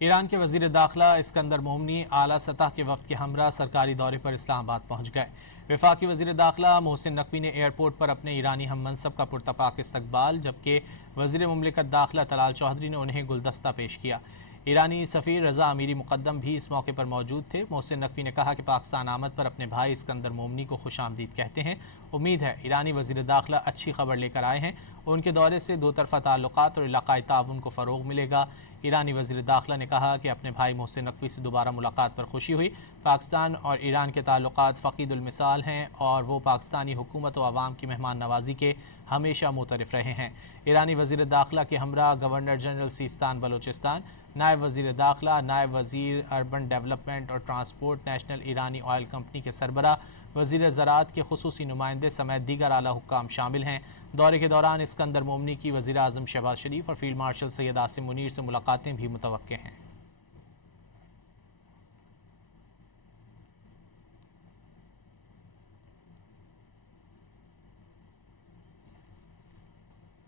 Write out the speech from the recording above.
Iran के वजीर दाखिला इस्कंदर मोमनी आला सतह के वफ्द के हमरा सरकारी दौरे पर इस्लामाबाद पहुंच गए। वफाकी वजीर दाखिला मोहसिन नकवी ने एयरपोर्ट पर अपने ईरानी हम मनसब का पुरतपाक इस्तकबाल, जबकि वजीर मुमलिकत दाखिला तलाल चौधरी ने उन्हें गुलदस्ता पेश किया। ईरानी सफ़ीर रजा अमीरी मुकद्दम भी इस मौके पर मौजूद थे। मोहसिन नकवी ने कहा कि पाकिस्तान आमद पर अपने भाई इस्कंदर मोमनी को खुशामदीद कहते हैं। उम्मीद है ईरानी वजीर दाखिला अच्छी खबर लेकर आए हैं। उनके दौरे से दो तरफ़ा ताल्लुकात और इलाकाई ताउन को फ़रोग़ मिलेगा। ईरानी वज़ीर दाखिला ने कहा कि अपने भाई मोहसिन नकवी से दोबारा मुलाकात पर खुशी हुई। पाकिस्तान और ईरान के ताल्लुकात फ़क़ीदुल मिसाल हैं और वो पाकिस्तानी हुकूमत व आवाम की मेहमान नवाजी के हमेशा मुतरफ़ रहे हैं। ईरानी वज़ीर दाखिला के हमरा गवर्नर जनरल सीस्तान बलोचिस्तान, नायब वज़ीर दाखिला, नायब वज़ीर अर्बन डेवलपमेंट और ट्रांसपोर्ट, नेशनल ईरानी ऑयल कंपनी के सरबरा, वज़ीर ज़राअत के खुसूसी नुमाइंदे समेत दीगर आला हुक्काम शामिल हैं। दौरे के दौरान इस्कंदर मोमनी की वज़ीर आज़म शहबाज शरीफ और फील्ड मार्शल सैयद आसिम मुनीर से मुलाकातें भी मुतवक्के हैं।